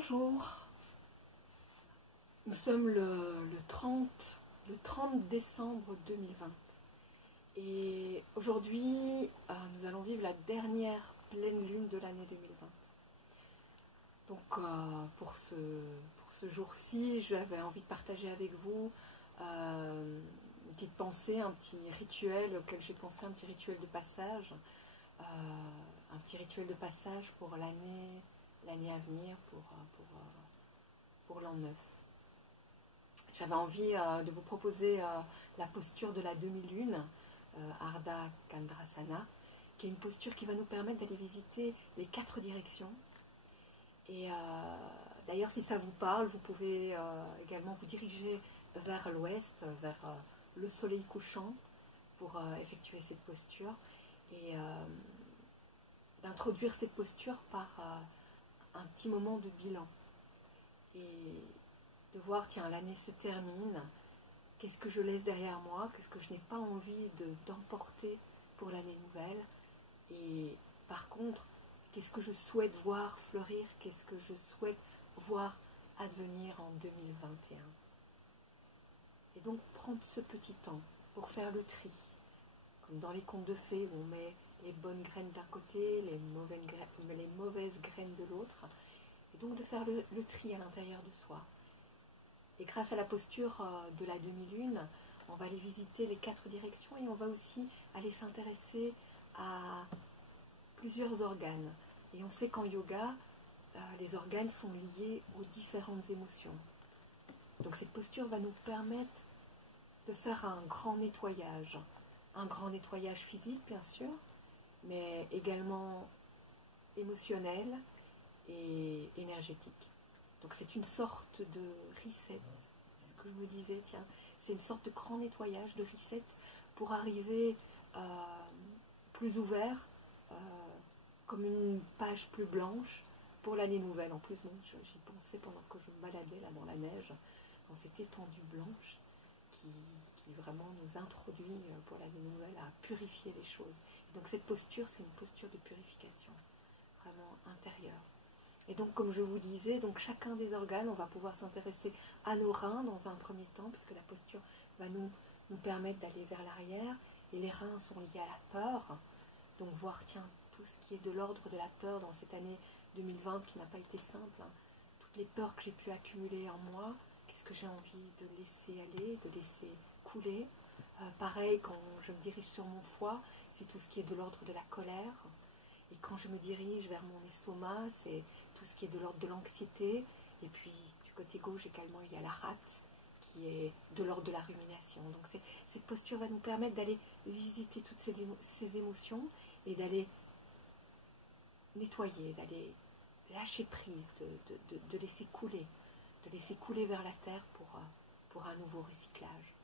Bonjour, nous sommes le 30 décembre 2020 et aujourd'hui nous allons vivre la dernière pleine lune de l'année 2020. Donc pour ce jour-ci, j'avais envie de partager avec vous une petite pensée, un petit rituel auquel j'ai pensé, un petit rituel de passage, pour l'année à venir, pour l'an 9. J'avais envie de vous proposer la posture de la demi-lune, Ardha Chandrasana, qui est une posture qui va nous permettre d'aller visiter les 4 directions. Et d'ailleurs, si ça vous parle, vous pouvez également vous diriger vers l'ouest, vers le soleil couchant, pour effectuer cette posture, et d'introduire cette posture par un petit moment de bilan. Et de voir, tiens, l'année se termine, qu'est-ce que je laisse derrière moi, qu'est-ce que je n'ai pas envie d'emporter pour l'année nouvelle, et par contre, qu'est-ce que je souhaite voir fleurir, qu'est-ce que je souhaite voir advenir en 2021. Et donc prendre ce petit temps pour faire le tri, comme dans les contes de fées où on met les bonnes graines d'un côté, les mauvaises graines de l'autre, et donc de faire le tri à l'intérieur de soi. Et grâce à la posture de la demi-lune, on va aller visiter les 4 directions et on va aussi aller s'intéresser à plusieurs organes. Et on sait qu'en yoga, les organes sont liés aux différentes émotions. Donc cette posture va nous permettre de faire un grand nettoyage physique bien sûr, mais également émotionnel et énergétique. Donc c'est une sorte de reset, c'est ce que je me disais, tiens, c'est une sorte de grand nettoyage, de reset, pour arriver plus ouvert, comme une page plus blanche pour l'année nouvelle. En plus, bon, j'y pensais pendant que je me baladais là dans la neige, dans cette étendue blanche qui vraiment nous introduit pour l'année nouvelle à purifier les choses. Et donc cette posture, c'est une posture de purification, vraiment intérieure. Et donc, comme je vous disais, donc chacun des organes, on va pouvoir s'intéresser à nos reins dans un premier temps, puisque la posture va nous permettre d'aller vers l'arrière. Et les reins sont liés à la peur. Donc voir, tiens, tout ce qui est de l'ordre de la peur dans cette année 2020 qui n'a pas été simple, hein, toutes les peurs que j'ai pu accumuler en moi, qu'est-ce que j'ai envie de laisser aller, de laisser couler. Pareil, quand je me dirige sur mon foie, c'est tout ce qui est de l'ordre de la colère. Et quand je me dirige vers mon estomac, c'est tout ce qui est de l'ordre de l'anxiété. Et puis, du côté gauche également, il y a la rate, qui est de l'ordre de la rumination. Donc, cette posture va nous permettre d'aller visiter toutes ces émotions et d'aller nettoyer, d'aller lâcher prise, de laisser couler vers la terre pour un nouveau recyclage.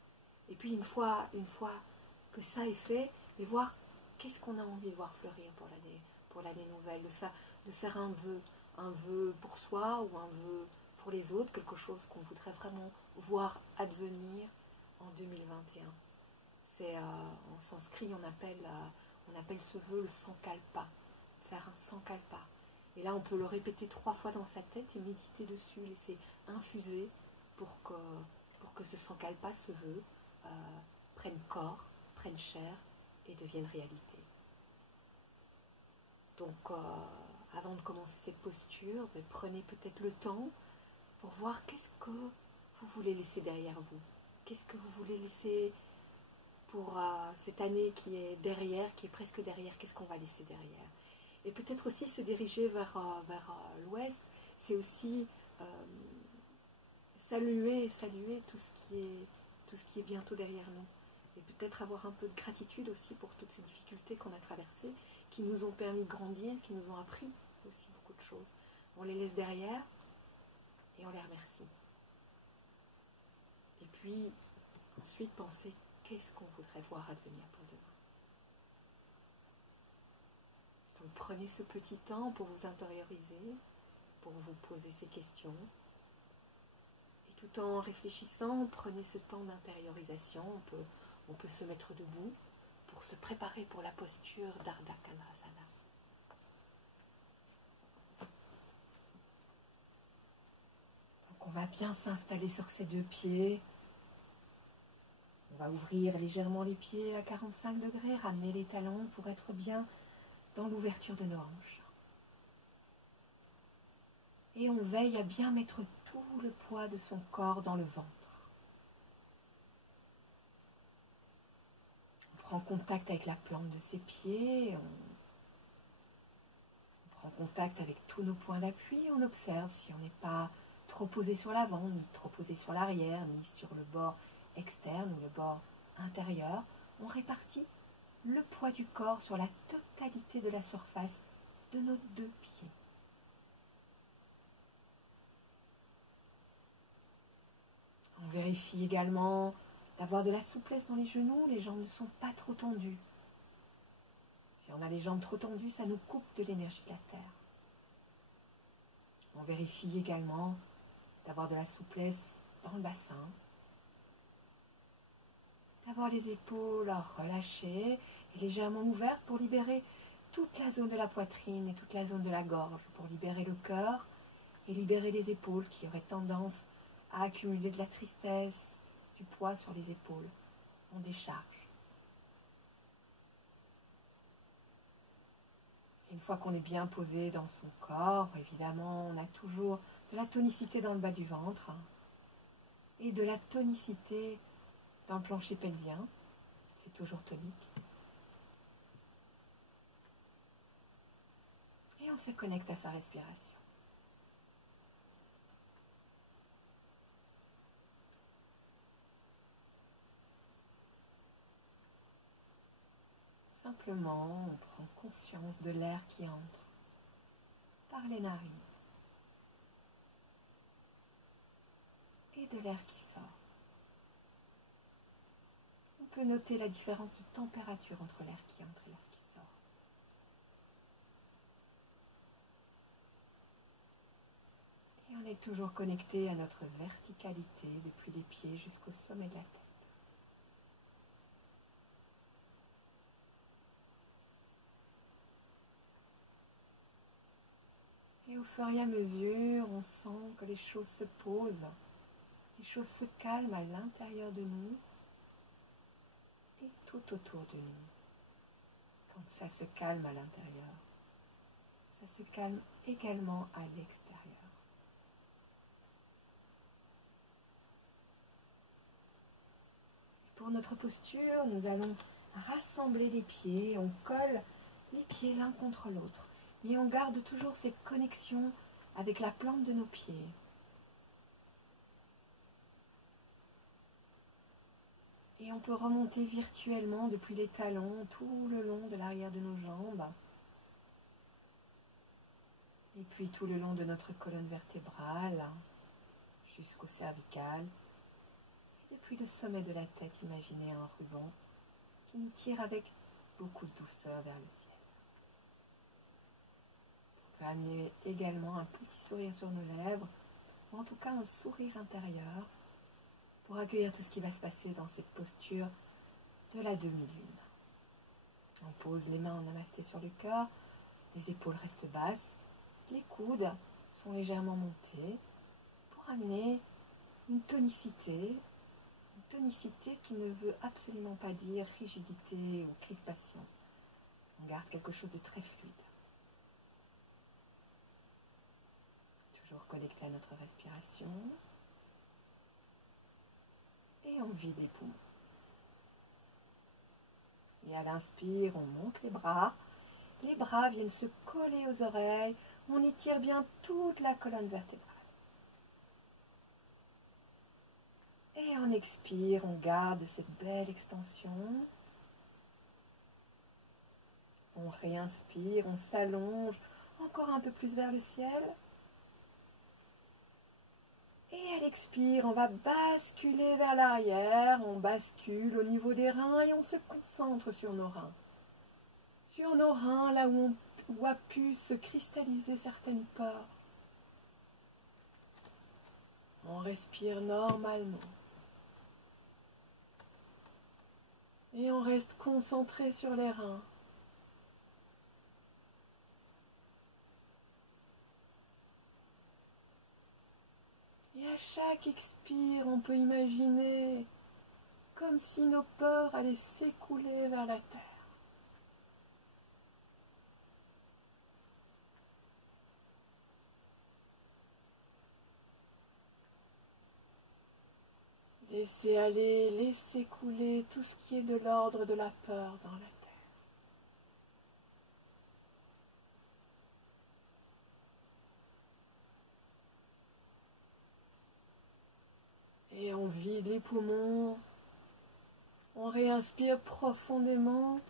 Et puis, une fois que ça est fait, et voir qu'est-ce qu'on a envie de voir fleurir pour l'année nouvelle, de faire un vœu pour soi ou un vœu pour les autres, quelque chose qu'on voudrait vraiment voir advenir en 2021. C'est en sanskrit, on appelle ce vœu le sankalpa, faire un sankalpa. Et là, on peut le répéter 3 fois dans sa tête et méditer dessus, laisser infuser pour que ce sankalpa, ce vœu, prenne corps, prenne chair et devienne réalité. Donc, avant de commencer cette posture, prenez peut-être le temps pour voir qu'est-ce que vous voulez laisser derrière vous. Qu'est-ce que vous voulez laisser pour cette année qui est derrière, qui est presque derrière, qu'est-ce qu'on va laisser derrière. Et peut-être aussi se diriger vers l'ouest, c'est aussi saluer tout ce qui est bientôt derrière nous. Et peut-être avoir un peu de gratitude aussi pour toutes ces difficultés qu'on a traversées, qui nous ont permis de grandir, qui nous ont appris aussi beaucoup de choses. On les laisse derrière et on les remercie. Et puis, ensuite, penser qu'est-ce qu'on voudrait voir advenir pour demain. Donc, prenez ce petit temps pour vous intérioriser, pour vous poser ces questions. Et tout en réfléchissant, prenez ce temps d'intériorisation. On peut se mettre debout pour se préparer pour la posture d'Ardha Chandrasana. On va bien s'installer sur ses deux pieds. On va ouvrir légèrement les pieds à 45 degrés, ramener les talons pour être bien dans l'ouverture de nos hanches. Et on veille à bien mettre tout le poids de son corps dans le ventre. On prend contact avec la plante de ses pieds, on prend contact avec tous nos points d'appui, on observe si on n'est pas trop posé sur l'avant, ni trop posé sur l'arrière, ni sur le bord externe ou le bord intérieur. On répartit le poids du corps sur la totalité de la surface de nos deux pieds. On vérifie également d'avoir de la souplesse dans les genoux, les jambes ne sont pas trop tendues. Si on a les jambes trop tendues, ça nous coupe de l'énergie de la terre. On vérifie également d'avoir de la souplesse dans le bassin, d'avoir les épaules relâchées et légèrement ouvertes pour libérer toute la zone de la poitrine et toute la zone de la gorge, pour libérer le cœur et libérer les épaules qui auraient tendance à accumuler de la tristesse, du poids sur les épaules. On décharge. Une fois qu'on est bien posé dans son corps, évidemment, on a toujours de la tonicité dans le bas du ventre et de la tonicité dans le plancher pelvien. C'est toujours tonique. Et on se connecte à sa respiration. Simplement, on prend conscience de l'air qui entre par les narines et de l'air qui sort. On peut noter la différence de température entre l'air qui entre et l'air qui sort. Et on est toujours connecté à notre verticalité depuis les pieds jusqu'au sommet de la tête. Et au fur et à mesure, on sent que les choses se posent, les choses se calment à l'intérieur de nous et tout autour de nous. Quand ça se calme à l'intérieur, ça se calme également à l'extérieur. Pour notre posture, nous allons rassembler les pieds, on colle les pieds l'un contre l'autre. Et on garde toujours cette connexion avec la plante de nos pieds. Et on peut remonter virtuellement depuis les talons tout le long de l'arrière de nos jambes. Et puis tout le long de notre colonne vertébrale jusqu'au cervical. Et depuis le sommet de la tête, imaginez un ruban qui nous tire avec beaucoup de douceur vers le ciel. On peut amener également un petit sourire sur nos lèvres, ou en tout cas un sourire intérieur, pour accueillir tout ce qui va se passer dans cette posture de la demi-lune. On pose les mains en namasté sur le cœur, les épaules restent basses, les coudes sont légèrement montés, pour amener une tonicité qui ne veut absolument pas dire rigidité ou crispation. On garde quelque chose de très fluide. Toujours connecté à notre respiration. Et on vide les poumons. Et à l'inspire, on monte les bras. Les bras viennent se coller aux oreilles. On étire bien toute la colonne vertébrale. Et on expire, on garde cette belle extension. On réinspire, on s'allonge encore un peu plus vers le ciel. Et à l'expire, on va basculer vers l'arrière, on bascule au niveau des reins et on se concentre sur nos reins. Sur nos reins, là où a pu se cristalliser certaines peurs. On respire normalement. Et on reste concentré sur les reins. Et à chaque expire, on peut imaginer comme si nos peurs allaient s'écouler vers la terre. Laissez aller, laissez couler tout ce qui est de l'ordre de la peur dans la terre. Et on vide les poumons, on réinspire profondément.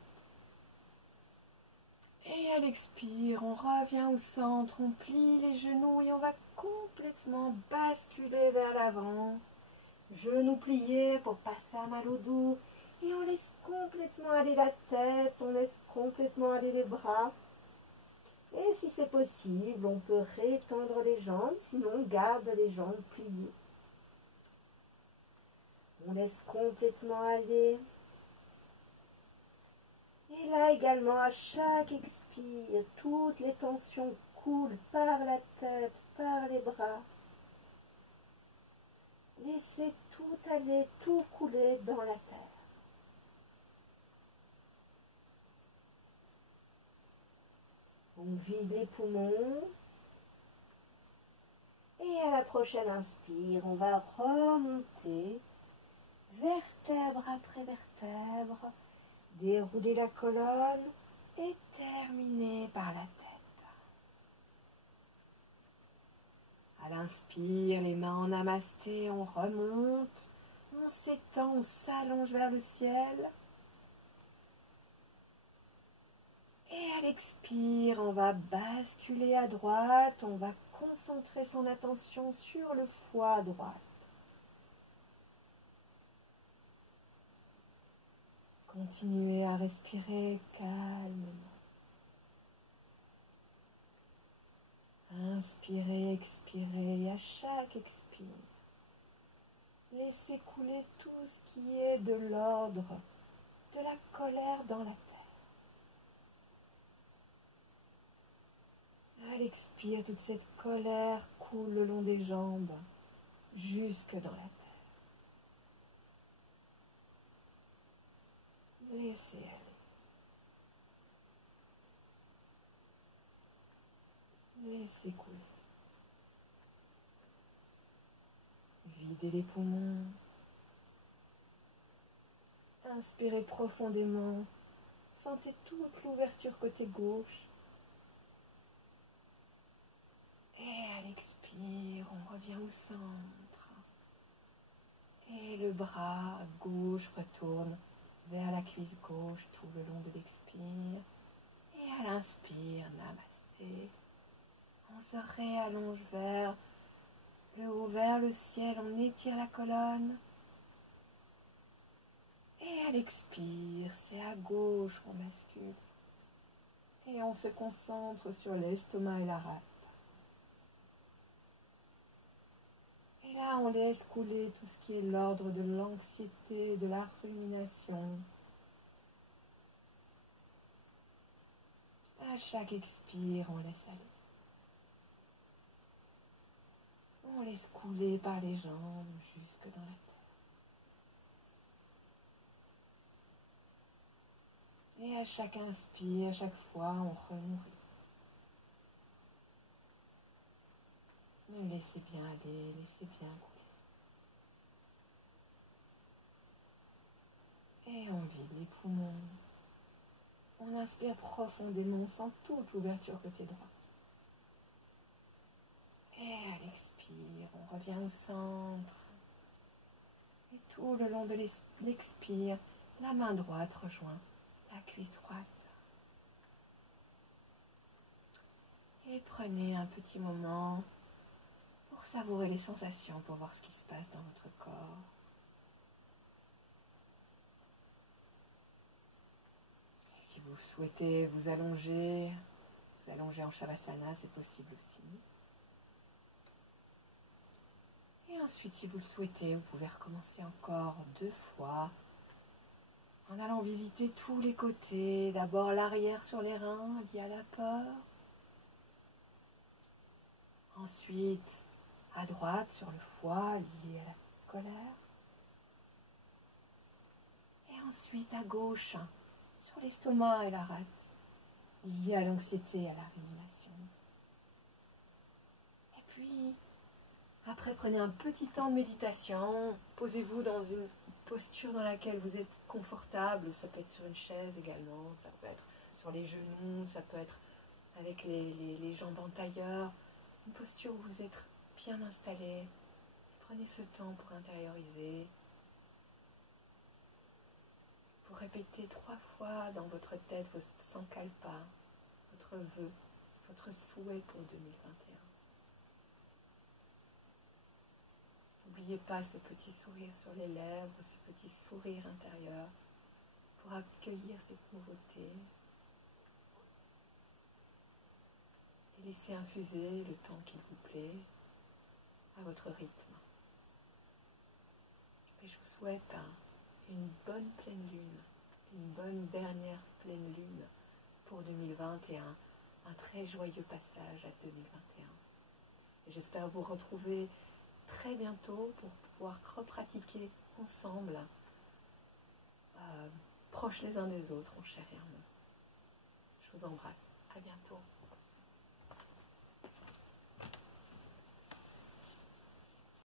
Et à l'expire, on revient au centre, on plie les genoux et on va complètement basculer vers l'avant. Genoux pliés pour pas se faire mal au dos. Et on laisse complètement aller la tête, on laisse complètement aller les bras. Et si c'est possible, on peut rétendre les jambes, sinon on garde les jambes pliées. On laisse complètement aller. Et là également, à chaque expire, toutes les tensions coulent par la tête, par les bras. Laissez tout aller, tout couler dans la terre. On vide les poumons. Et à la prochaine inspire, on va remonter, vertèbre après vertèbre, dérouler la colonne et terminer par la tête. À l'inspire, les mains en namasté, on remonte, on s'étend, on s'allonge vers le ciel. Et à l'expire, on va basculer à droite, on va concentrer son attention sur le foie droit. Continuez à respirer calmement. Inspirez, expirez, et à chaque expire, laissez couler tout ce qui est de l'ordre de la colère dans la terre. À l'expire, toute cette colère coule le long des jambes, jusque dans la terre. Laissez aller. Laissez couler. Videz les poumons. Inspirez profondément. Sentez toute l'ouverture côté gauche. Et à l'expire, on revient au centre. Et le bras gauche retourne vers la cuisse gauche tout le long de l'expire. Et à l'inspire, namasté. On se réallonge vers le haut, vers le ciel. On étire la colonne. Et à l'expire, c'est à gauche qu'on bascule. Et on se concentre sur l'estomac et la rate. Et là, on laisse couler tout ce qui est l'ordre de l'anxiété, de la rumination. À chaque expire, on laisse aller. On laisse couler par les jambes jusque dans la tête. Et à chaque inspire, à chaque fois, on renourrit. Laissez bien aller, laissez bien couler. Et on vide les poumons. On inspire profondément, on sent toute l'ouverture côté droit. Et à l'expire, on revient au centre. Et tout le long de l'expire, la main droite rejoint la cuisse droite. Et prenez un petit moment pour savourer les sensations, pour voir ce qui se passe dans votre corps. Et si vous souhaitez vous allonger en Shavasana, c'est possible aussi. Et ensuite, si vous le souhaitez, vous pouvez recommencer encore 2 fois en allant visiter tous les côtés. D'abord l'arrière sur les reins lié à la peur. Ensuite, À droite, sur le foie, lié à la colère. Et ensuite, à gauche, sur l'estomac et la rate, lié à l'anxiété et à la rumination. Et puis, après, prenez un petit temps de méditation. Posez-vous dans une posture dans laquelle vous êtes confortable. Ça peut être sur une chaise également, ça peut être sur les genoux, ça peut être avec les jambes en tailleur. Une posture où vous êtes bien installé. Prenez ce temps pour intérioriser. Pour répéter 3 fois dans votre tête votre sankalpa, votre vœu, votre souhait pour 2021. N'oubliez pas ce petit sourire sur les lèvres, ce petit sourire intérieur pour accueillir cette nouveauté. Et laissez infuser le temps qu'il vous plaît à votre rythme. Et je vous souhaite une bonne pleine lune, une bonne dernière pleine lune pour 2021, un très joyeux passage à 2021. Et j'espère vous retrouver très bientôt pour pouvoir repratiquer ensemble, proches les uns des autres, en chair et en os. Je vous embrasse. À bientôt.